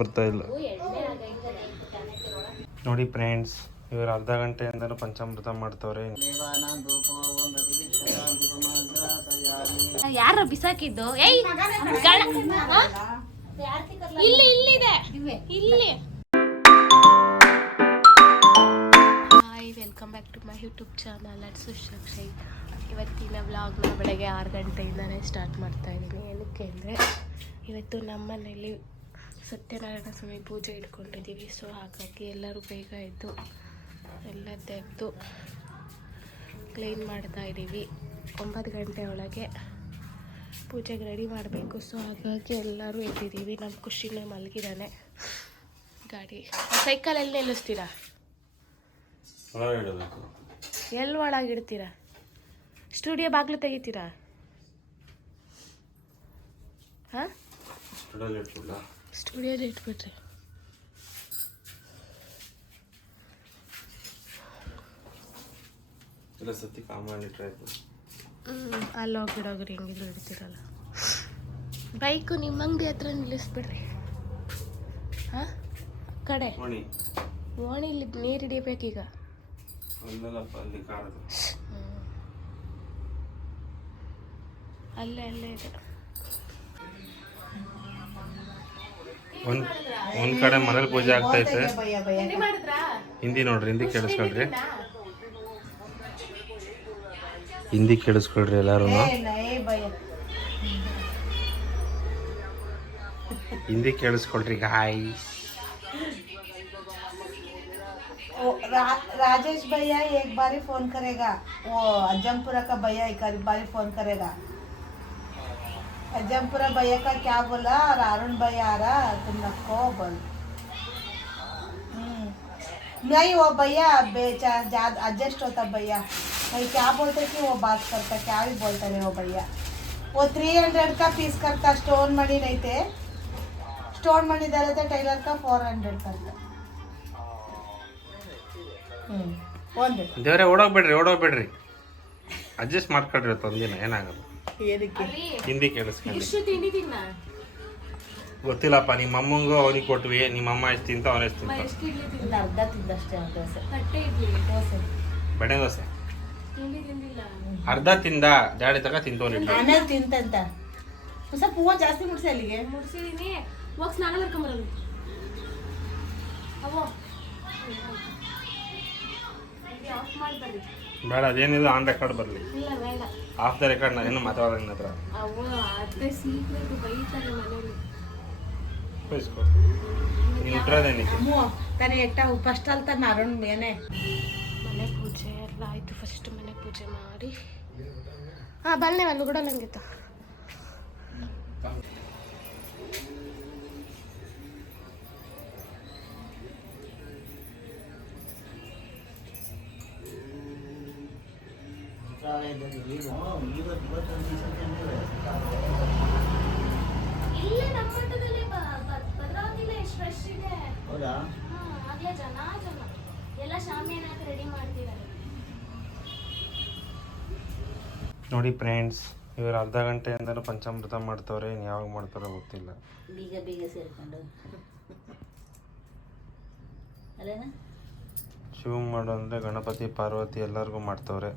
ಬರ್ತಾ ಇಲ್ಲ ನೋಡಿ ಫ್ರೆಂಡ್ಸ್, ಇವರು ಅರ್ಧ ಗಂಟೆಯಿಂದಲೂ ಪಂಚಾಮೃತ ಮಾಡ್ತವ್ರೆ. ಯಾರ ಬಿಸಾಕಿದ್ದು? ಇಲ್ಲಿದೆ ಇಲ್ಲಿ. Hi, welcome back to my YouTube channel at ಸುಶ್ರಕ್ಷೈ. ಇವತ್ತಿನ ವ್ಲಾಗ್ನ ಬೆಳಗ್ಗೆ 6 ಗಂಟೆಯಿಂದನೇ ಸ್ಟಾರ್ಟ್ ಮಾಡ್ತಾ ಇದ್ದೀನಿ. ಏನಕ್ಕೆ ಅಂದರೆ ಇವತ್ತು ನಮ್ಮ ಮನೇಲಿ ಸತ್ಯನಾರಾಯಣ ಸ್ವಾಮಿ ಪೂಜೆ ಇಟ್ಕೊಂಡಿದ್ದೀವಿ. ಸೊ ಹಾಗಾಗಿ ಎಲ್ಲರೂ ಬೇಗ ಎದ್ದು ಎಲ್ಲ ತೆಗೆದು ಕ್ಲೀನ್ ಮಾಡ್ತಾ ಇದ್ದೀವಿ. 9 ಗಂಟೆ ಒಳಗೆ ಪೂಜೆಗೆ ರೆಡಿ ಮಾಡಬೇಕು. ಸೊ ಹಾಗಾಗಿ ಎಲ್ಲರೂ ಎದ್ದಿದ್ದೀವಿ. ನಮ್ಮ ಖುಷಿನೇ ಮಲಗಿದ್ದಾನೆ. ಗಾಡಿ ಸೈಕಲಲ್ಲಿ ನಿಲ್ಲಿಸ್ತೀರಾ? ಎಲ್ಲಿ ಒಳಗಿಡ್ತೀರಾ? ಸ್ಟುಡಿಯೋ ಬಾಗಿಲು ತೆಗಿತೀರಾ? ಹಾಂ, ಸ್ಟುಡಿಯೋದಲ್ಲಿ ಇಟ್ಬಿಟ್ರಿ. ಅಲ್ಲಿ ಹೋಗಿಡೋಗ್ರಿ, ಹೆಂಗಿದ್ರು ಇಡ್ತೀರಲ್ಲ. ಬೈಕು ನಿಮ್ಮ ಅಂಗಡಿ ಹತ್ರ ನಿಲ್ಲಿಸ್ಬಿಡ್ರಿ. ಹಾಂ, ಕಡೆ ಓಣಿಲಿ ನೀರು ಹಿಡಿಬೇಕೀಗ. ಅಲ್ಲೇ ಇದೆ. ಒಂದ್ ಕಡೆ ಮನೇಲಿ ಪೂಜೆ ಆಗ್ತೈತೆ. ಹಿಂದಿ ನೋಡ್ರಿ, ಹಿಂದಿ ಕೇಳಿಸ್ಕೊಳ್ರಿ, ಹಿಂದಿ ಕೇಳಿಸ್ಕೊಳ್ರಿ ಎಲ್ಲಾರು. ಹಿಂದಿ ಕೇಳಿಸ್ಕೊಳ್ರಿ ಗಾಯ್ಸ್. राजेश भैया एक बारी फोन करेगा. वो अजमपुरा का भैया एक बारी फोन करेगा. अजमपुरा भैया का क्या बोला? और अरुण भैया आ रहा, तुम रखो बोल. नहीं, वो भैया बेचारा एडजस्ट होता भैया. नहीं, क्या बोलते कि वो बात करता, क्या भी बोलता नहीं वो भैया. वो 300 का पीस करता. स्टोन मनी नहीं थे, स्टोन मनी दे रहे थे. टेलर का 400 करता. ದೇವ್ರೆ ಓಡೋಗ್ಬೇಡ್ರಿ, ಅಡ್ಜಸ್ಟ್ ಮಾಡ್ಕೊಳ್ರಿ. ಒಂದಿನ ಏನಾಗಲ್ಲ. ಹಿಂದಿ ಕೇಳಿಸ್ಕೊಂಡ್ರಿ. ಗೊತ್ತಿಲ್ಲಪ್ಪ, ನಿಮ್ಮ ಅಮ್ಮಂಗೂ ಅವನಿಗೆ ಕೊಟ್ವಿ. ನಿಮ್ಮ ಅಮ್ಮ ಎಷ್ಟು ತಿಂತ ಅವನ ಎಷ್ಟು ತಿಂತ. ಅರ್ಧ ತಿಂದಷ್ಟೇ ಬೆಣ್ಣೆ ದೋಸೆ ಅರ್ಧ ತಿಂದ. ಡ್ಯಾಡಿ ತಗ ತಿಂತವನಿ. ಆಮೇಲೆ ತಿಂತಂತ ಸ್ವಲ್ಪ ಹೂವು ಜಾಸ್ತಿ ಮುಡ್ಸಿ. ಅಲ್ಲಿಗೆ ಮುಡ್ಸಿದೀನಿ. ಹೋಗಿ ಸ್ನಾನ ಮಾಡ್ಕೊಂಬರೋದು. ಬೇಡ, ಅದೇನಿಲ್ಲ. ಆನ್ ರೆಕಾರ್ಡ್ ಬರಲಿ. ಆಫ್ ದ ರೆಕಾರ್ಡ್ ನಾ ಏನು ಮಾತಾಡೋಣ ನಿನ್ನ ಹತ್ರ. ಫಸ್ಟ್ ಅಲ್ತ ನಾರಾಯಣ ಮೇನೆ ಮನೆ ಪೂಜೆ ಎಲ್ಲ ಆಯಿತು. ಫಸ್ಟ್ ಮನೆ ಪೂಜೆ ಮಾಡಿ ಬನ್ನಿ ಅಲ್ಲಿ ಕೂಡ ನಂಗಿತ್ತು. ಇಲ್ಲೇ ನಮ್ಮ ಮಠದಲ್ಲಿ ಭದ್ರಾವತಿಲೇ ಫ್ರೆಶ್ ಇದೆ. ಹೌದಾ? ಆಗ್ಲೇ ಜನ ಎಲ್ಲ ಶಾಮಿಯಾನ ರೆಡಿ ಮಾಡ್ತಿದ್ದಾರೆ ನೋಡಿ ಫ್ರೆಂಡ್ಸ್, ಇವರು ಅರ್ಧ ಗಂಟೆಯಿಂದಲೂ ಪಂಚಾಮೃತ ಮಾಡ್ತವ್ರೆ. ಯಾವಾಗ ಮಾಡ್ತಾರೋ ಗೊತ್ತಿಲ್ಲ. ಬೀಗ ಸೇರ್ಕೊಂಡು ಅಲ್ಲೇನಾ ಶಿವ ಮಾಡೋ ಅಂದರೆ ಗಣಪತಿ ಪಾರ್ವತಿ ಎಲ್ಲರಿಗೂ ಮಾಡ್ತವ್ರೆ.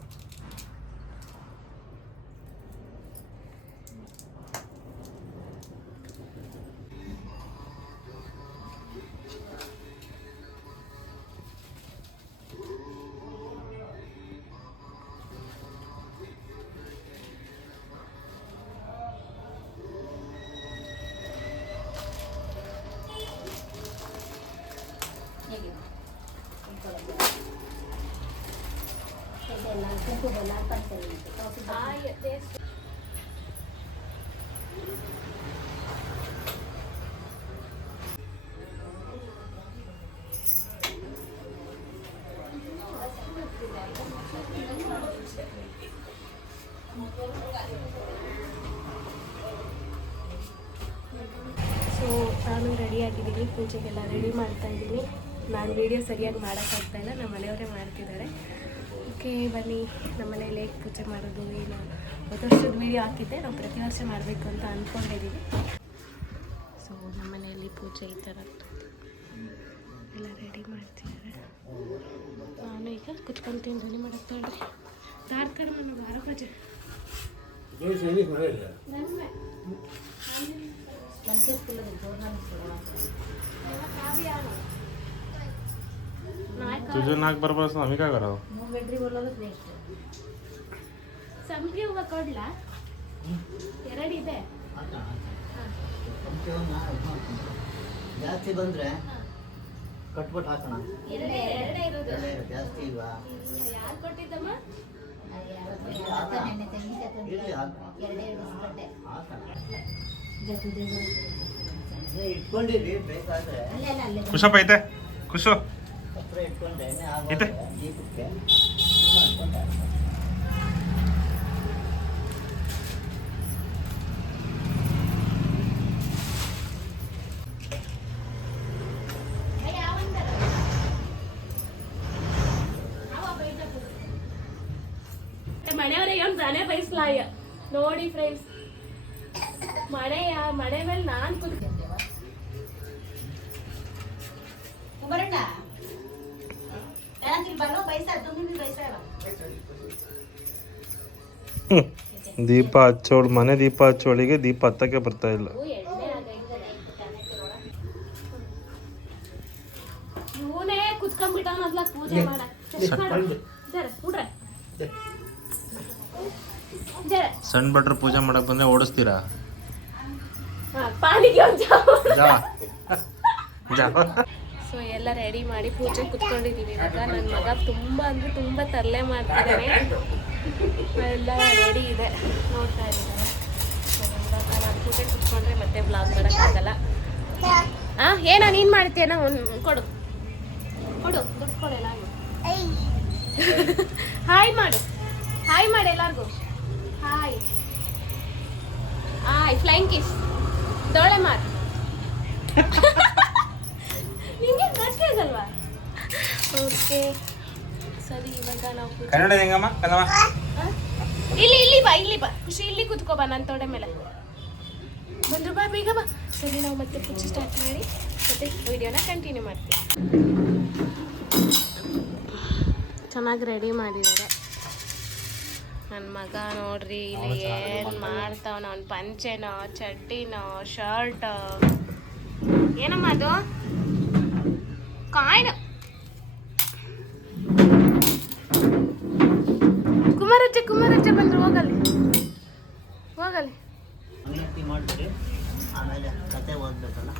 ಸೊ ನಾನು ರೆಡಿಯಾಗಿದ್ದೀನಿ. ಪೂಜೆಗೆಲ್ಲ ರೆಡಿ ಮಾಡ್ತಾಯಿದ್ದೀನಿ. ನಾನು ವೀಡಿಯೋ ಸರಿಯಾಗಿ ಮಾಡೋಕ್ಕಾಗ್ತಾಯಿಲ್ಲ, ನಮ್ಮ ಮನೆಯವರೇ ಮಾಡ್ತಿದ್ದಾರೆ. ಓಕೆ ಬನ್ನಿ, ನಮ್ಮ ಮನೇಲಿ ಹೇಗೆ ಪೂಜೆ ಮಾಡೋದು ಏನು, ಒಂದು ವರ್ಷದ ವೀಡಿಯೋ ಹಾಕಿದ್ದೆ. ನಾವು ಪ್ರತಿ ವರ್ಷ ಮಾಡಬೇಕು ಅಂತ ಅಂದ್ಕೊಂಡಿದ್ದೀವಿ. ಸೊ ನಮ್ಮ ಮನೆಯಲ್ಲಿ ಪೂಜೆ ಈ ಥರ ಎಲ್ಲ ರೆಡಿ ಮಾಡ್ತಿದ್ದಾರೆ. ನಾನು ಈಗ ಕುತ್ಕೊಂತೀನಿ ಧ್ವನಿ ಮಾಡಕ್ಕೆ ನೋಡ್ರಿ. ದಾರ್ ಕಡೆ ನಾನು ಬಾರ ಬಜೆ तुझे नाक बरोबर असं आम्ही काय करावं? ಸಂಪಿಗೆ ಹೂವು ಕೊಡ್ಲಾ? ಎರಡಿದೆ. ಜಾಸ್ತಿ ಬಂದ್ರೆ ಕಟ್ಬಿಟ್ಟು ಹಾಕೋಣ. ಎರಡೇ ಇರೋದು. ಜಾಸ್ತಿ ಇಲ್ವಾ? ಯಾರು ಕೊಟ್ಟಿದ್ದಮ್ಮ? ಇಟ್ಕೊಂಡಿರಿ ಬೇಕಾದ್ರೆ ಕುಶಪ್ಪ ಐತೆ ಕುಶು ಹತ್ರ ಇಟ್ಕೊಂಡ್ರೆ ಐತೆ. ದೀಪಕ್ಕೆ ಮನೆಯವರಿಗೆ ಒಂದು ಮನೆ ಬಯಸ್ಲಾಯ ನೋಡಿ ಫ್ರೆಂಡ್ಸ್. ಮನೆ ಮೇಲೆ ನಾನು ಕುತ್ಕೊಂಡೇವ ಬರೋಣ ಬರೋ ಬೈಸ तुम्ही ಬೈಸಾವ ದೀಪ ಹಚ್ಚೋಳು ಮನೆ ದೀಪ ಹಚ್ಚೋಳಿಗೆ ದೀಪ ಹತ್ತಕ್ಕೆ ಬರ್ತಾ ಇಲ್ಲ. ಇವನೇ ಕುತ್ಕೊಂಡ್ಬಿಟ್ಟವನಲ್ಲ ಪೂಜೆ ಮಾಡಕ್. ಸಣ್ಣ ಭಟ್ರು ಪೂಜೆ ಮಾಡಕ್ ಬಂದ್ರೆ ಓಡಿಸ್ತೀರಾ? ಪಾನಿಗೆ ಜಾವ ಜಾವ. ಸೊ ಎಲ್ಲ ರೆಡಿ ಮಾಡಿ ಪೂಜೆ ಕುತ್ಕೊಂಡಿದ್ದೀವಿ. ಇವಾಗ ನನ್ನ ಮಗ ತುಂಬ ಅಂದರೆ ತುಂಬ ತರಲೆ ಮಾಡ್ತಿದ್ದಾನೆ. ಎಲ್ಲ ರೆಡಿ ಇದೆ ನೋಡ್ತಾ ಇದ್ದಾರೆ. ಸೊ ಇವಾಗ ನಾನು ಪೂಜೆ ಕುತ್ಕೊಂಡ್ರೆ ಮತ್ತೆ ಬ್ಲಾಗ್ ಮಾಡೋಕ್ಕಾಗಲ್ಲ. ಏನೋ ನೀನು ಮಾಡ್ತೀಯನ? ಒಂದು ಕೊಡು ಕೊಡು ದುಡ್ಡು ಕೊಡು ಎಲ್ಲರಿಗೂ. ಹಾಯ್ ಮಾಡು, ಹಾಯ್ ಮಾಡು ಎಲ್ಲರಿಗೂ. ಹಾಯ್ ಹಾಯ್ ಫ್ಲೈಂಗ್ ಕಿಸ್ ದೋಳೆ ಮಾಡು. ನಿಂಗೆ ನಾಚಿಕೆ ಆಗಲ್ವಾ? ಓಕೆ ಸರಿ ಇವಾಗ ನಾವು ಕನ್ನಡ ಹೆಂಗಮ್ಮ ಕನ್ನಡ ಇಲ್ಲಿ ಬಾ ಖುಷಿ ಇಲ್ಲಿ ಕುತ್ಕೋ ಬಾ ನನ್ನ ತೊಡೆ ಮೇಲೆ ಬಂದ್ರು ಬಾ ಬೇಗ ಬಾ. ಸರಿ ನಾವು ಮತ್ತೆ ಪೂಜೆ ಸ್ಟಾರ್ಟ್ ಮಾಡಿ ಮತ್ತೆ ವಿಡಿಯೋನ ಕಂಟಿನ್ಯೂ ಮಾಡ್ತೀವಿ. ಚೆನ್ನಾಗಿ ರೆಡಿ ಮಾಡಿದ್ದಾರೆ ನನ್ನ ಮಗ. ನೋಡ್ರಿ ಇಲ್ಲಿ ಏನು ಮಾಡ್ತಾವನ. ಅವ್ನ ಪಂಚೆನೋ ಚಡ್ಡಿನೋ ಶರ್ಟ್ ಏನಮ್ಮ ಅದು ಕಾಯ್ನು ಕುಮಾರಜ್ಜ ಬಂದ್ರು. ಹೋಗಲಿ ಅನುಮತಿ ಮಾಡ್ಬಿಡಿ. ಆಮೇಲೆ ಕತೆ ಓದ್ಬೇಕಲ್ಲ.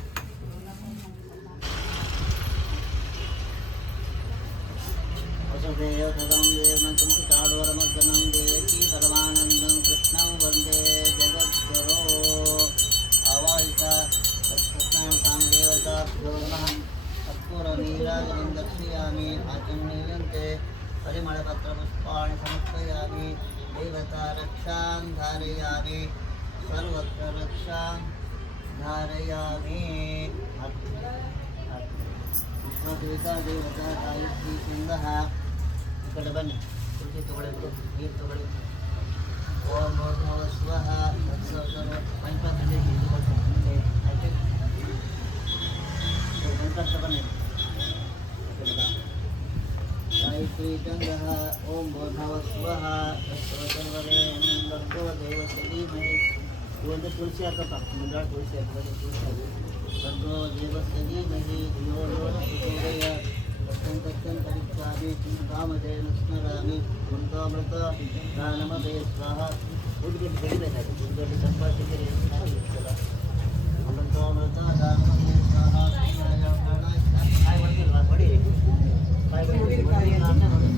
ವಸುದೇವ ಸದಂ ದೇವನಂತಂ ಕಾಡುವರಮರ್ದನಂ ದೇವಕಿ ಪರಮಾನಂದಂ ಕೃಷ್ಣಂ ವಂದೇ ಜಗದ್ಗುರೋ ಆವಾಹಿತ ಕೃಷ್ಣಂ ಸಾಂದೇವತಾಭ್ಯೋ ನಮಃ. ಕರ್ಪೂರ ನೀರಾಜನಂ ದರ್ಶಯಾಮಿ ಆಚಮ್ಯಂತೆ ಪರಿಮಳಪತ್ರಪುಷ್ಪಾಣಿ ಸಮರ್ಪಯಾಮಿ. ದೇವತಾ ರಕ್ಷಾಂ ಧಾರಯಾಮಿ ಸರ್ವತ್ರ ರಕ್ಷಾಂ ಧಾರಯಾಮಿ. ವಿಶ್ವದೇವತಾ ದೇವತಾ ಗಾಯತ್ರಿ ಸಿಂಧಃ. ಈ ಕಡೆ ಬನ್ನಿ, ತುಳಸಿ ತಗೊಳ್ಳಿ, ನೀರು ತಗೊಳ್ಳಿ. ಓಂ ಭೂರ್ಭುವಃ ಸ್ವಃ ಪಂಚಮದಲ್ಲಿ ಇದು ಕೊಡ್ತೀನಿ ಮುಂದೆ. ಆಯ್ತು, ಗಣಪತಿ ಬನ್ನಿ. गायत्री चंद्रः ओम भूर्भुवः स्वः तत्सर्वरेण्यं भर्गो देवस्य धीमहि. ಒಂದು ತುಳಸಿ ಹಾಕಪ್ಪ, ಮುಂದಾಳ ತುಳಸಿ ಹಾಕಿದ್ರೆ ತುಳಸಿ ಹಾಕಿ. ಭರ್ಗೋ ದೇವस्य धीमहि धियो यो न प्रचोदयात्. तत्तं तत्तं परिच्छामि ಕಾಮಧೇನು ಸ್ಮರಾಮಿ. ಕುಂತಾಮೃತ ದಾನಮದೇ ಸ್ವಾಹ. ಉದ್ಗಡ್ಡಿ ಬೆಳಿಬೇಕಾಯ್ತು, ಉದ್ಗಡ್ಡಿ ಸಂಪಾದಿಸಿದರೆ ಚೆನ್ನಾಗಿರ್ತಲ್ಲ. ಕುಂತಾಮೃತ ದಾನಮದೇ ಸ್ವಾಹ. ಕಾಯಿ ಹೊಡೆದಿಲ್ವಾ? ಹೊಡೀರಿ ಕಾಯಿ ಹೊಡಿ.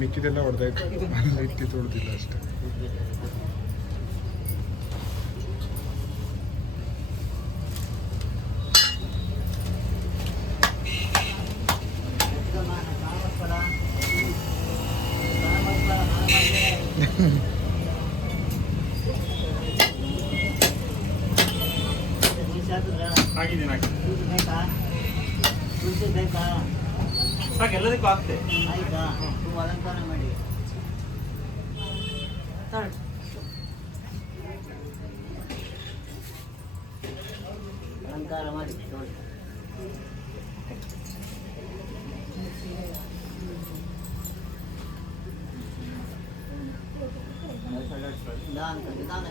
ಮಿಕ್ಕಿದೆಲ್ಲ ಹೊಡೆದಾಯ್ತು, ಇಟ್ಟು ತೊಳೆದಿಲ್ಲ ಅಷ್ಟೇ. ಬೇಕಾ ತುಳಸಿ ಬೇಕಾ ಸಾಕು ಎಲ್ಲದಕ್ಕೂ ಆಗ್ತೆ. ಆಯ್ತಾ ಹೂವು ಅಲಂಕಾರ ಮಾಡಿ ಅಲಂಕಾರ ಮಾಡಿ ನೋಡಿ. ನಿಧಾನ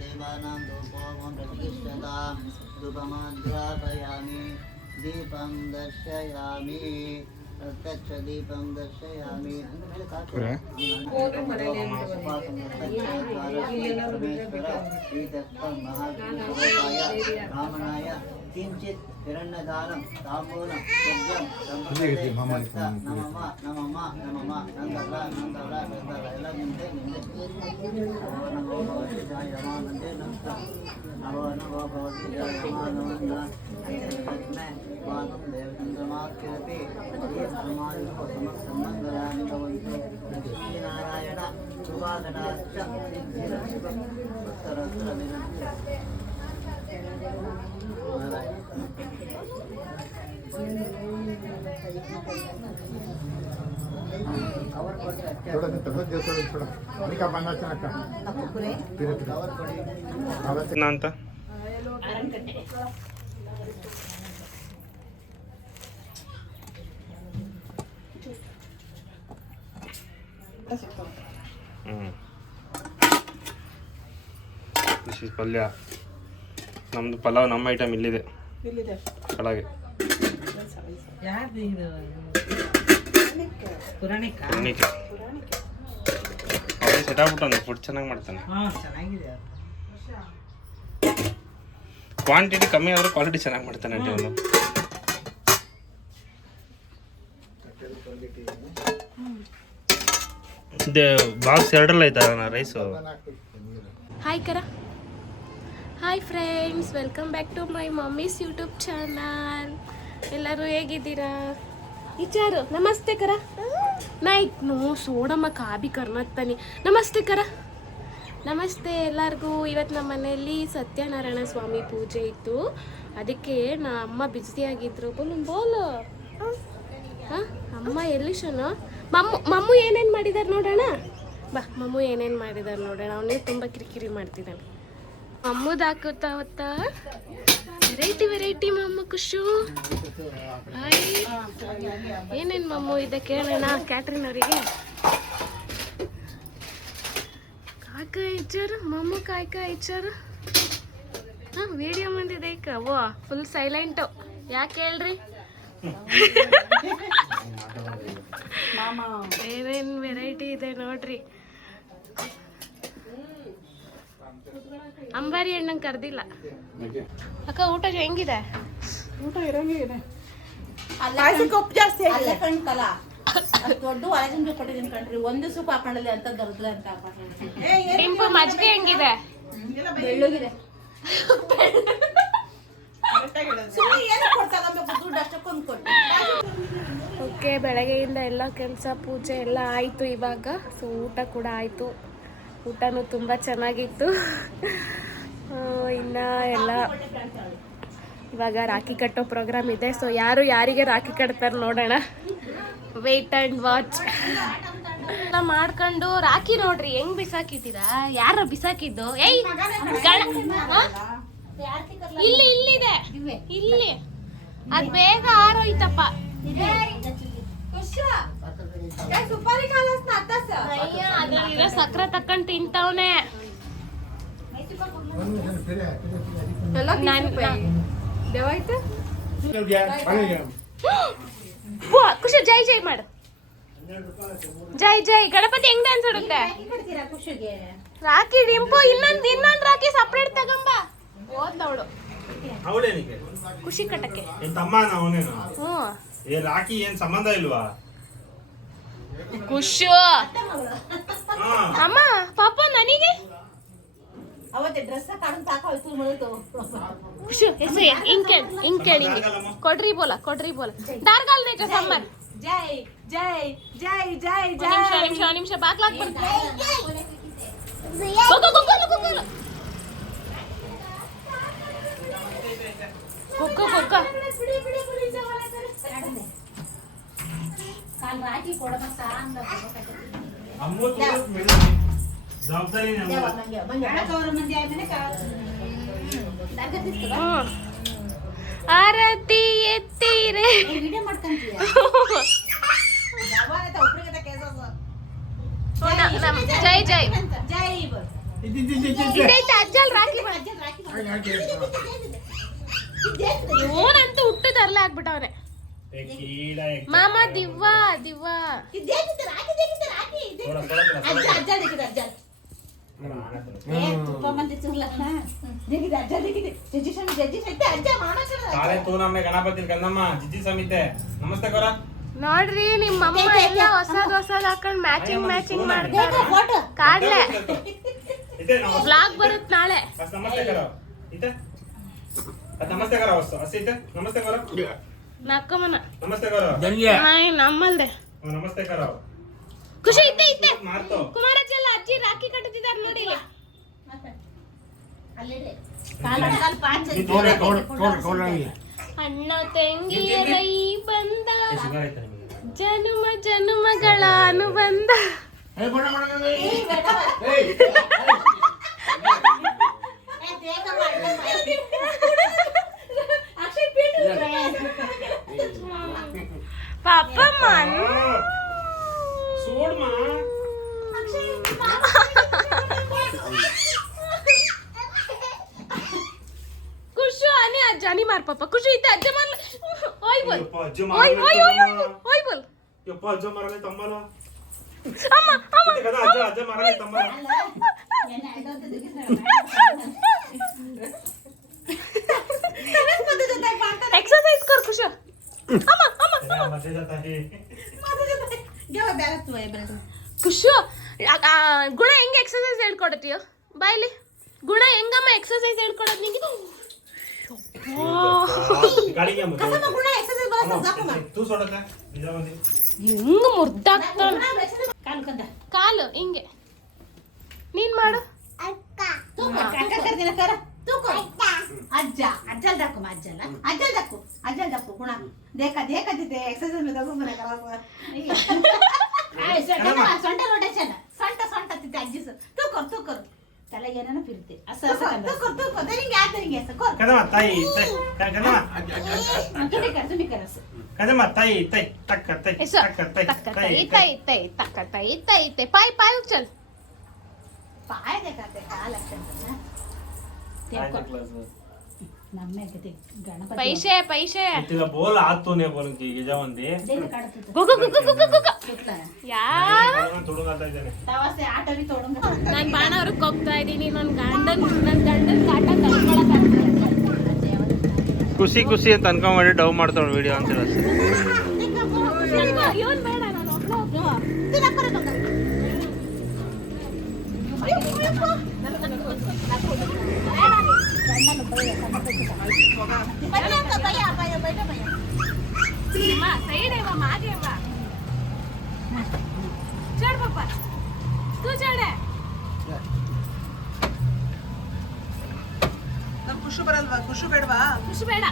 ದೇವಾನಾಂ ಧೂಪೋಮಂ ಪ್ರತಿಷ್ಠತಾಂ ಧೂಪಮಾಧ್ಯಾಪಯಾಮಿ ದೀಪಂ ದರ್ಶಯಾಮಿ ಪ್ರತ್ಯಕ್ಷ ದೀಪಂ ದರ್ಶಯಾಮಿ ರಾಮನಾಯ ಕಿಂಚಿತ್ ಹಿರಣ್ಯದಾನಂ ತಾಂಬೂಲಂ ಯಜ್ಞಂ ಸಂಪ್ರದಾಯ ನಮಮ ನಮಮ ನಮಮ ನಂದಲ್ಲ ನಂದಲ್ಲ ನಂದಲ್ಲ ಎಲ್ಲ ನಿಂದೆ ನಿಂದೆ ನಮೋ ಭಗವತಿ ಜಾಯಮಾನಂದೇ ನಮಃ ನಮೋ ನಮೋ ಭಗವತಿ ಜಾಯಮಾನಂದ ಐತಲಕ್ಷ್ಮೇ ಮಾತಂ ದೇವಚಂದ್ರಮಾಖ್ಯಪಿ ಸಮಾಯುಕ್ತ ಸಮಸ್ತಮಂಗಲಾನಿ ಭವಂತು ಲಕ್ಷ್ಮೀನಾರಾಯಣ ಶುಭಾಗಣಾಶ್ಚ ಸಿದ್ಧಿರಕ್ಷ ಸರಸ್ರ ವಿರಕ್ಷ್ಯ ಅಂತ ದಿಸ್ ಇಸ್ ಪಲ್ಯ. ನಮ್ದು ಪಲಾವ್ ನಮ್ಮ ಐಟಮ್ ಇಲ್ಲಿದೆ ಕೆಳಗೆ. ಪುರಾಣಿಕ ಅವರೇ ಸೆಟ್ ಆಗ್ಬಿಟ್ಟು ಫುಡ್ ಚೆನ್ನಾಗಿ ಮಾಡ್ತಾನೆ. ಕ್ವಾಂಟಿಟಿ ಕಮ್ಮಿ ಆದ್ರೆ ಕ್ವಾಲಿಟಿ ಚೆನ್ನಾಗಿ ಮಾಡ್ತಾನೆ ಅಡ್ಡಿ ಅವನು. ಬಾಕ್ಸ್ ಎರಡಲ್ಲ ಐತಾ ರೈಸು. ಹಾಯ್ ಕರ, hi friends, welcome back to my mummy's YouTube channel. ಎಲ್ಲರೂ ಹೇಗಿದ್ದೀರಾ? ವಿಚಾರು ನಮಸ್ತೆ ಕರ. ನೈಟ್ ನೋ ಸೋಡಮ್ಮ ಕಾಬಿ ಕರ್ನತ್ತಾನೆ. ನಮಸ್ತೆ ಕರ, ನಮಸ್ತೆ ಎಲ್ಲರಿಗೂ. ಇವತ್ತು ನಮ್ಮ ಮನೆಯಲ್ಲಿ ಸತ್ಯನಾರಾಯಣ ಸ್ವಾಮಿ ಪೂಜೆ ಇತ್ತು, ಅದಕ್ಕೆ ಅಮ್ಮ ಬ್ಯುಸಿಯಾಗಿದ್ರು. ಬೋಲು ಹಾಂ ಅಮ್ಮ ಎಲ್ಲಿ ಶೋನು? ಮಮ್ಮು ಏನೇನು ಮಾಡಿದಾರೆ ನೋಡೋಣ ಬಾ. ಮಮ್ಮು ಏನೇನು ಮಾಡಿದಾರೆ ನೋಡೋಣ. ಅವನೇ ತುಂಬ ಕಿರಿಕಿರಿ ಮಾಡ್ತಿದ್ದಾನೆ. ಮಮ್ಮುದು ಹಾಕುತ್ತಾವತ್ತ ವೆರೈಟಿ ವೆರೈಟಿ ಮಮ್ಮ ಖುಷು. ಹಾಯ್, ಏನೇನು ಮಮ್ಮು ಇದೆ ಕೇಳೋಣ ಕ್ಯಾಟ್ರಿನ್ ಅವರಿಗೆ. ಕಾಯ್ಕ ಇಚ್ಚಾರು ಮಮ್ಮು, ಕಾಯ್ಕ ಇಚ್ಚಾರು. ಹಾಂ ವಿಡಿಯೋ ಬಂದಿದೆ ಈಗ. ಓ ಫುಲ್ ಸೈಲೆಂಟು. ಯಾಕೆ ಹೇಳ್ರಿ? ಏನೇನು ವೆರೈಟಿ ಇದೆ ನೋಡ್ರಿ. ಅಂಬಾರಿ ಹಣ್ಣಂಗೆ ಕರ್ದಿಲ್ಲ ಅಕ್ಕ. ಊಟ ಹೆಂಗಿದೆ? ಊಟ ಇರಂಗಿದೆ. ಕೊಪ್ಪು ಜಾಸ್ತಿ ಕಣ್ಕಲ ದೊಡ್ಡ ಒಳಗಿನ ಕೊಟ್ಟಿದ್ದೀನಿ ಕಣ್ರಿ. ಒಂದು ಸೂಪ್ ಹಾಕೊಂಡಲ್ಲಿ ಅಂತ ದರ್ದ್ರ ಅಂತ ಟಿಂಪು ಮಜ್ಜಿಗೆ ಹೆಂಗಿದೆ? ಬೆಳ್ಳಗಿದೆ. ಓಕೆ, ಬೆಳಗ್ಗೆಯಿಂದ ಎಲ್ಲ ಕೆಲಸ ಪೂಜೆ ಎಲ್ಲ ಆಯಿತು ಇವಾಗ. ಸೊ ಊಟ ಕೂಡ ಆಯಿತು. ಊಟನೂ ತುಂಬ ಚೆನ್ನಾಗಿತ್ತು. ಇನ್ನು ಎಲ್ಲ ಇವಾಗ ರಾಖಿ ಕಟ್ಟೋ ಪ್ರೋಗ್ರಾಮ್ ಇದೆ. ಸೊ ಯಾರು ಯಾರಿಗೆ ರಾಖಿ ಕಟ್ತಾರೆ ನೋಡೋಣ. ವೇಟ್ ಆ್ಯಂಡ್ ವಾಚ್ ಎಲ್ಲ ಮಾಡ್ಕೊಂಡು. ರಾಖಿ ನೋಡ್ರಿ ಹೆಂಗ್ ಬಿಸಾಕಿದ್ದೀರಾ? ಯಾರು ಬಿಸಾಕಿದ್ದು? ಏಯ್ ಇಲ್ಲಿ ಇಲ್ಲಿದೆ, ಇಲ್ಲಿ ಅದ್ ಬೇಗ ಆರೋಯ್ತಪ್ಪ. ಅದ್ರಲ್ಲಿರೋ ಸಕ್ಕರೆ ತಕೊಂಡ್ ತಿಂತವನೆ. ಖುಷಿ ಜೈ ಜೈ ಮಾಡು. ಜೈ ಜೈ ಗಣಪತಿ ಹೆಂಗ್ ಡ್ಯಾನ್ಸ್ ಆಡುತ್ತೆ? ರಾಖಿ ಡಿಂಪು ಇನ್ನೊಂದ್ ರಾಖಿ ಸಪ್ರೇಟ್ ತಗೊಂಬ. ಓದ್ಲವಳು ಅವಳೇನಿಗೆ ಖುಷಿ ಕಟ್ಟಕ್ಕೆ. ತಮ್ಮನ ಅವನೇನು? ಹ್ಮ್, ರಾಖಿ ಏನ್ ಸಂಬಂಧ ಇಲ್ವಾ? ಖುಷು ಅಮ್ಮ ಪಾಪ ನನಗೆ ಅವತ್ತೆ ಡ್ರೆಸ್ ಕಾಣ್ ಸಾಕಾಯ್ತು. ಖುಷು ಹೆಸರು ಹಿಂಗ್ ಕೇಳಿ ಕೊಡ್ರಿ ಬೋಲ, ಕೊಡ್ರಿ ಬೋಲ. ಡಾರ್ಗಾಲ್ ರೇಟ ಸಮ್ಮರ್. ಜೈ ಜೈ ಜೈ ಜೈ ಜೈ ನಿಮಿಷ ಬಾಗ್ಲಾಕ್ ಬರ್ತೀನಿ. ಕುಕ್ಕ ಆರತಿ ಎತ್ತೀರೆ. ಜೈ ಜೈ ಅಜ್ಜಲ್ ರಾಖಿ ಇವನಂತೂ ಹುಟ್ಟು ತರಲೆ ಆಗ್ಬಿಟ್ಟವ್ರೆ. ಮಾಮ ದಿವ್ವಾ ದಿವ್ವಾ ನೋಡ್ರಿ ನಿಮ್ಮ ಅಮ್ಮ ಎಲ್ಲ ಹೊಸದ್ ಹಾಕೊಂಡ್ ಮ್ಯಾಚಿಂಗ್ ಮಾಡ್ತಾರೆ. ಕಾಡ್ಲೆ ಬ್ಲಾಗ್ ಬರುತ್ ನಾಳೆ. ನಕ್ಕಮ್ಮನ ನಮ್ಮಲ್ದೆ ಖುಷಿ ಇತ್ತೆ ಕುಮಾರಜ್ಜಿ ಎಲ್ಲ ಅಜ್ಜಿ ರಾಖಿ ಕಟ್ಟುತ್ತಿದ್ದಾರೆ ನೋಡಿ. ಅಣ್ಣ ತಂಗಿಯರೈ ಬಂದ ಜನುಮಗಳ ಅನುಬಂಧ. ಪಾಪಮ್ಮ ಖುಷು ಅನೆ ಅಜ್ಜ ನೀ ಮಾರ್ ಪಾಪ ಖುಷಿ ಇತ್ತೆ ಅಜ್ಜ ಮಾರ್ ಓಯ್ ಬೋಲ್ ಓಯ್ ಓಯ್ ಓಯ್ ಓಯ್ ಬೋಲ್ ಯಪ್ಪ ಅಜ್ಜ ಮಾರಲೆ ತಮ್ಮಲ ಅಮ್ಮ ಅಮ್ಮ ಕದ ಅಜ್ಜ ಮಾರಲೆ ತಮ್ಮಲ एक्सरसाइज कर खुश अम्मा अम्मा मजे जाता है ಖುಷು ಗುಣ ಹೆಂಗೆ ಎಕ್ಸರ್ಸೈಸ್ ಹೇಳ್ಕೊಡತ್ತೀಯೋ ಬಾಯ್ಲಿ ಗುಣ ಹೆಂಗಮ್ಮ ಎಕ್ಸರ್ಸೈಸ್ ಹೇಳ್ಕೊಡೋದು ನಿಂಗೆ ಹೆಂಗ ಮುರ್ದಾಗ್ತಾನ ಕಾಲು ಹಿಂಗೆ ನೀನ್ ಮಾಡು ಅಜ್ಜ ಅಜ್ಜಲ್ ದಕ್ಕು ಅಜ್ಜಲ್ಲ ಅಜ್ಜಲ್ ದಕ್ಕು ಗುಣ ದೇಕ ದೇಕದಿದೆ ಎಕ್ಸರ್ಸೈಸ್ में दगो मने करा ಸೊಂಟ ರೊಟೇಷನ್ ಸೊಂಟ ತಿತ್ತೆ ಅಜ್ಜಿ ತೂ ಕರ್ ತಲೆ ಏನನ ಫಿರ್ತೆ ಅಸ ತೂ ಕರ್ ತರಿಂಗೆ ಆತರಿಂಗೆ ಅಸ ಕರ್ ಕದಮ ತಾಯಿ ಕದಮ तुम्ही कर अस ಕದಮ ತಾಯಿ ತಕ್ಕ तय पाय पाय उचल पाय देखाते काल अक्षर नम्मे किती गणपती पैसे तिला बोल आतोने बोल की गेजावंदी ಯಾರ್ ತೋಡುಂಗ ಅಂತ ಇದ್ದಾನೆ ತವಾಸೆ ಆಟವಿ ತೋಡುಂಗ ನಾನು ಬಾಣವರಕ್ಕೆ ಹೋಗ್ತಾ ಇದ್ದೀನಿ. ನನ್ನ ಗಂಡನ್ ಕಾಟ ಕಳ್ಕೊಳಕ್ಕೆ ಖುಷಿ ಅಂತ ಅನ್ಕೊಂಡ್ ಮಾಡಿ ಡವ್ ಮಾಡ್ತಾಳ ವಿಡಿಯೋ ಅಂತ ಹೇಳಿ ಇವನ್ ಬೇಡ ನಾನು ಒಬ್ಳು सही रे वो मार दे बा चढ़ पापा तू चढ़ ನಮ್ಮ ಖುಷಿ ಬರಲ್ವಾ ಖುಷಿ ಬೇಡವಾ ಖುಷಿ ಬೇಡ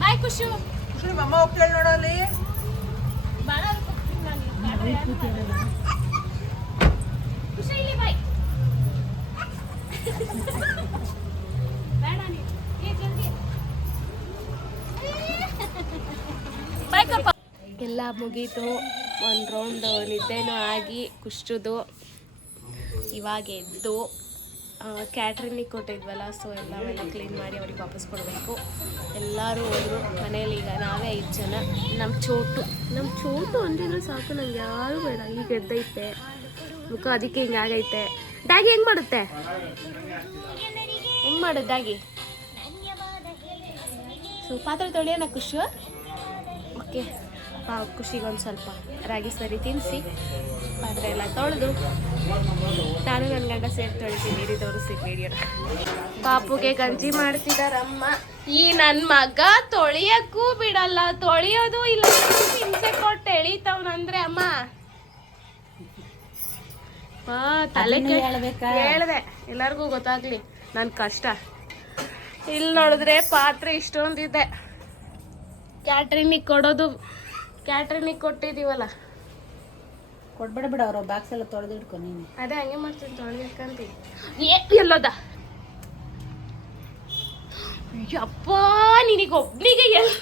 ಬಾಯ್ ಖುಷಿ ಖುಷಿ ಅಮ್ಮ ಹೋಗ್ತಾಳೆ ನೋಡಲ್ಲಿ ಬಾಳ ಖುಷಿ ಇಲ್ಲಿ ಬಾಯ್ ಬೇಡ ನೀ ಏ ಜಲ್ದಿ ಬಾಯ್ ಕಪ್ಪ ಎಲ್ಲ ಮುಗೀತು. ಒಂದು ರೌಂಡ್ ನಿದ್ದೆನೂ ಆಗಿ ಕುಷ್ಟುದು ಇವಾಗ ಎದ್ದು ಕ್ಯಾಟ್ರಿನಿಗೆ ಕೊಟ್ಟಿದ್ವಲ್ಲ, ಸೊ ಎಲ್ಲವೆಲ್ಲ ಕ್ಲೀನ್ ಮಾಡಿ ಅವ್ರಿಗೆ ವಾಪಸ್ ಕೊಡಬೇಕು. ಎಲ್ಲರೂ ಹೋದರು ಮನೇಲಿ. ಈಗ ನಾವೇ 5 ಜನ. ನಮ್ಮ ಚೋಟು ಅಂದಿದ್ರೆ ಸಾಕು, ನಂಗೆ ಯಾರು ಬೇಡ. ಈಗ ಎದ್ದೈತೆ ಮುಖ, ಅದಕ್ಕೆ ಹಿಂಗಾಗೈತೆ. ಡ್ಯಾಗಿ ಹೆಂಗೆ ಮಾಡುತ್ತೆ, ಹೆಂಗೆ ಮಾಡೋದು ಡ್ಯಾಗಿ? ಸೊ ಪಾತ್ರೆ ತೊಳೆಯೋಣ ಖುಷಿ. ಓಕೆ ಖುಷಿಗೊಂದು ಸ್ವಲ್ಪ ರಾಗಿ ಸರಿ ತಿನ್ನಿಸಿ ಪಾತ್ರೆ ಎಲ್ಲ ತೊಳೆದು ನಾನು ನನ್ನ ಗಂಡ ಸೇರಿ ತೊಳಿತೀನಿ ನೀರು ತೋರಿಸ್ತೀನಿ ವಿಡಿಯೋ. ಪಾಪುಗೆ ಗಂಜಿ ಮಾಡ್ತಿದಾರಮ್ಮ. ಈ ನನ್ನ ಮಗ ತೊಳಿಯಕ್ಕೂ ಬಿಡಲ್ಲ, ತೊಳಿಯೋದು ಇಲ್ಲ, ಹಿಂಸೆ ಕೊಟ್ಟು ಎಳಿತಾವನಂದ್ರೆ ಅಮ್ಮ ತಲೆ ಹೇಳ್ದೆ ಎಲ್ಲರಿಗೂ ಗೊತ್ತಾಗ್ಲಿ ನನ್ನ ಕಷ್ಟ. ಇಲ್ಲಿ ನೋಡಿದ್ರೆ ಪಾತ್ರೆ ಇಷ್ಟೊಂದಿದೆ, ಕ್ಯಾಟ್ರಿನಿಗೆ ಕೊಡೋದು, ಕ್ಯಾಟ್ರಿನಿಗೆ ಕೊಟ್ಟಿದ್ದೀವಲ್ಲ. ಕೊಡ್ಬೇಡ ಬಿಡ, ಅವ್ರ ಬಾಕ್ಸ್ ಎಲ್ಲ ತೊಳೆದು ಇಟ್ಕೊ ನೀನು. ಅದೇ ಹಂಗೆ ಮಾಡ್ತೀನಿ ತೊಳೆಬೇಕಂತ. ಎಲ್ಲೋದ ಯಪ್ಪ ನಿನಗೊಬ್ನಿಗೆ ಎಲ್ಲ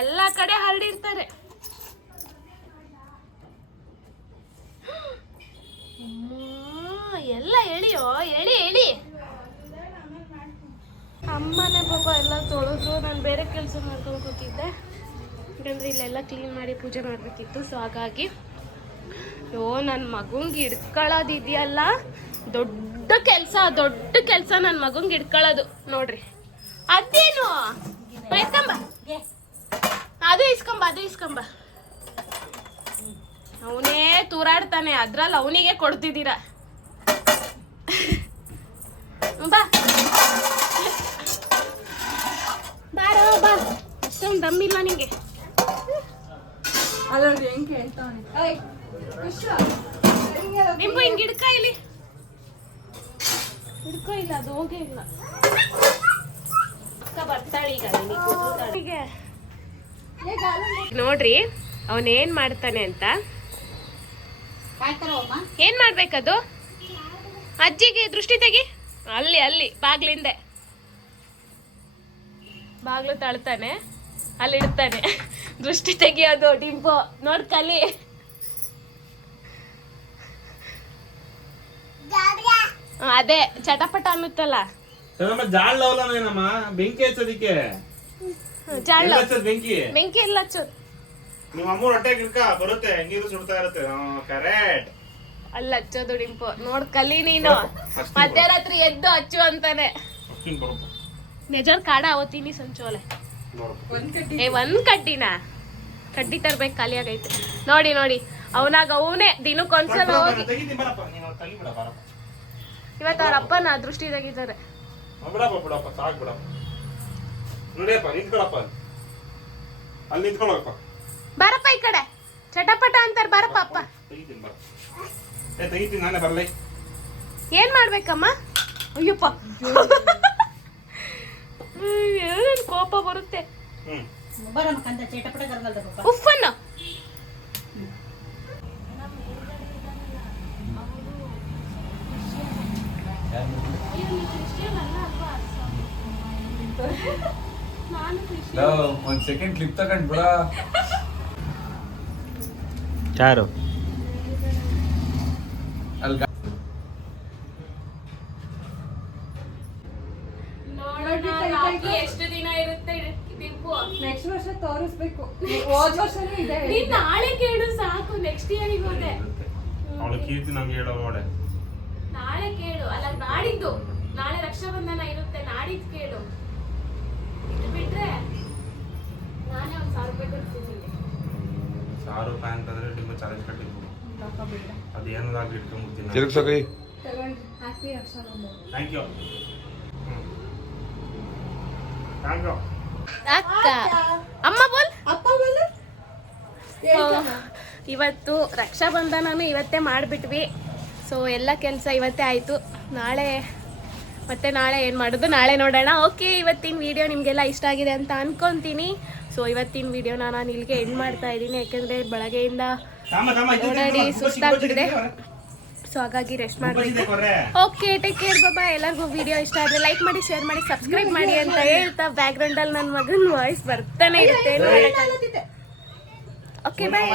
ಎಲ್ಲ ಕಡೆ ಹರಡಿರ್ತಾರೆ. ಎಲ್ಲ ಎಳಿಯೋ ಎಳಿ ಎಳಿ. ಅಮ್ಮನೇ ಪಾಪ ಎಲ್ಲ ತೊಳೆದ್ರು, ನಾನು ಬೇರೆ ಕೆಲಸ ಮಾಡ್ಕೊಂಡು ಕೂತಿದ್ದೆ. ಯಾಕಂದ್ರೆ ಇಲ್ಲೆಲ್ಲ ಕ್ಲೀನ್ ಮಾಡಿ ಪೂಜೆ ಮಾಡಬೇಕಿತ್ತು. ಸೊ ಹಾಗಾಗಿ ನನ್ನ ಮಗುಂಗೆ ಹಿಡ್ಕೊಳ್ಳೋದಿದೆಯಲ್ಲ ದೊಡ್ಡ ಕೆಲಸ, ದೊಡ್ಡ ಕೆಲಸ ನನ್ನ ಮಗುಂಗೆ ಹಿಡ್ಕೊಳ್ಳೋದು. ನೋಡ್ರಿ ಅದೇನು ಇಸ್ಕೊಂಬ, ಅದು ಇಸ್ಕೊಂಬ, ಅದು ಇಸ್ಕೊಂಬ. ಅವನೇ ತೂರಾಡ್ತಾನೆ, ಅದ್ರಲ್ಲಿ ಅವನಿಗೆ ಕೊಡ್ತಿದ್ದೀರಾ. ಬಾ ಬಾರೋ ಬಾ, ಅಷ್ಟೊಂದು ದಮ್ಮಿಲ್ಲ ನಿಂಗೆ. ನಿಂಬು ಹಿಂಗ್ ಹಿಡ್ಕ, ಇಲ್ಲಿ ಹಿಡ್ಕೋ, ಇಲ್ಲ ಅದು ಹೋಗೇ ಇಲ್ಲ. ಅಕ್ಕ ಬರ್ತಾಳೆ ಈಗ, ಹೀಗೆ ನೋಡ್ರಿ ಅವನೇನ್ ಮಾಡ್ತಾನೆ ಅಂತ. ಏನ್ ಮಾಡ್ಬೇಕದು? ಅಜ್ಜಿಗೆ ದೃಷ್ಟಿ ತೆಗಿ, ಅಲ್ಲಿ ಅಲ್ಲಿ ಬಾಗ್ಲಿಂದೆ ಬಾಗ್ಲು ತಳ್ತಾನೆ, ಅಲ್ಲಿ ಇಡ್ತಾನೆ. ದೃಷ್ಟಿ ತೆಗಿಯೋದು ಡಿಂಪು ನೋಡ್ ಕಲಿ. ಅದೇ ಚಟಪಟ ಅನ್ನುತ್ತಲ್ಲ, ಬೆಂಕಿ ಹಚ್ಚೋದಿಕ್ಕೆ. ಜಾಳ ಬೆಂಕಿ ಬೆಂಕಿ ಎಲ್ಲ ಹಚ್ಚೋದು. ನಿಮ್ಮ ಅಮ್ಮ ಹೊಟ್ಟೆ ಗಿಡ್ಕ ಬರುತ್ತೆ, ನೀರು ಸುಡ್ತಾ ಇರುತ್ತೆ. ಕರೆಕ್ಟ್, ಅಲ್ಲಿ ಹಚ್ಚೋದು ಡಿಂಪು ನೋಡ್ ಕಲಿ ನೀನು. ಮಧ್ಯರಾತ್ರಿ ಎದ್ದು ಹಚ್ಚು ಅಂತಾನೆ. ನಿಜ ಕಾಡ ಅವತ್ತೀನಿ ಸಂಚೋಲೆ. ಒಂದ್ ಕಡ್ಡಿನ ಕಡ್ಡಿ ತರ್ಬೇಕು, ಖಾಲಿ ಆಗೈತೆ. ನೋಡಿ ನೋಡಿ ಅವನಾಗ ಅವನೇ ದಿನಕ್ಕೊಂದ್ಸಲ ಹೋಗಿ. ಇವತ್ತು ಅವ್ರ ಅಪ್ಪನ ದೃಷ್ಟಿ ತೆಗಿತಾರೆ. ಬರಪ್ಪ ಈ ಕಡೆ, ಚಟಪಟ ಅಂತಾರ. ಬರಪ್ಪ ಅಪ್ಪ. ನಾನೇ ಬರ್ಲೈ. ಏನ್ ಮಾಡ್ಬೇಕಮ್ಮ? ಅಯ್ಯಪ್ಪ ಏನ್ ಕೋಪ ಬರುತ್ತೆ. ಉಫ್ಫನ್ನು ಒಂದ್ ಸೆಕೆಂಡ್ ಕ್ಲಿಪ್ ತಗೊಂಡ್ ಬಿಡ. ಚಾರು ಎಷ್ಟು ದಿನ ಇರುತ್ತೆ ನೆಕ್ಸ್ಟ್ ವರ್ಷ ತೋರಿಸ್ಬೇಕು. ಹೋದ ವರ್ಷನೂ ಇದೆ. ನೀನ್ ನಾಳೆ ಕೇಳು ಸಾಕು, ನೆಕ್ಸ್ಟ್ ಇಯರ್ ಹೋದೆ. ಅವಳು ಕೀರ್ತಿ ನಮ್ಗೆ ಹೇಳೋ ನೋಡೆ. ನಾಳೆ ಕೇಳು, ಅಲ್ಲ ನಾಡಿದ್ದು. ನಾಳೆ ರಕ್ಷಾಬಂಧನ ಇರುತ್ತೆ, ನಾಡಿದ್ದು ಕೇಳು. ಇದು ಬಿಟ್ರೆ ನಾನೇ ಒಂದ್ 1000 ರೂಪಾಯಿ ಕೊಡ್ತೀನಿ. 1000 ರೂಪಾಯಿ ಅಂತಂದ್ರೆ ನಿಮ್ಮ ಚಾಲೆಂಜ್ ಕಟ್ಟಿದ್ವು. ಅದೇನಾದ್ರು ಇಟ್ಕೊಂಡ್ಬಿಡ್ತೀನಿ. ಹ್ಯಾಪಿ ರಕ್ಷಾಬಂಧನ. Thank you. ಅಕ್ಕ ಅಮ್ಮ ಬೋಲ್, ಅಪ್ಪ ಬೋಲು. ಇವತ್ತು ರಕ್ಷಾಬಂಧನನು ಇವತ್ತೇ ಮಾಡಿಬಿಟ್ವಿ. ಸೊ ಎಲ್ಲ ಕೆಲಸ ಇವತ್ತೇ ಆಯಿತು. ನಾಳೆ ಏನು ಮಾಡೋದು ನಾಳೆ ನೋಡೋಣ. ಓಕೆ, ಇವತ್ತಿನ ವಿಡಿಯೋ ನಿಮಗೆಲ್ಲ ಇಷ್ಟ ಆಗಿದೆ ಅಂತ ಅನ್ಕೊತೀನಿ. ಸೊ ಇವತ್ತಿನ ವಿಡಿಯೋನ ನಾನು ಇಲ್ಲಿಗೆ ಎಂಡ್ ಮಾಡ್ತಾ ಇದ್ದೀನಿ, ಯಾಕೆಂದರೆ ಬೆಳಗ್ಗೆಯಿಂದ ಓಡಾಡಿ ಸುಸ್ತಾಗ್ಬಿಟ್ಟಿದೆ. ಸೊ ಹಾಗಾಗಿ ರೆಸ್ಟ್ ಮಾಡಬೇಕು. ಓಕೆ, ಟೇಕ್ ಕೇರ್, ಬಾಬಾ. ಎಲ್ಲರಿಗೂ ವಿಡಿಯೋ ಇಷ್ಟ ಆದರೆ ಲೈಕ್ ಮಾಡಿ, ಶೇರ್ ಮಾಡಿ, ಸಬ್ಸ್ಕ್ರೈಬ್ ಮಾಡಿ ಅಂತ ಹೇಳ್ತಾ ಬ್ಯಾಕ್ಗ್ರೌಂಡಲ್ಲಿ ನನ್ನ ಮಗನ ವಾಯ್ಸ್ ಬರ್ತಾನೆ ಇರುತ್ತೆ. ಓಕೆ, ಬಾಯ್.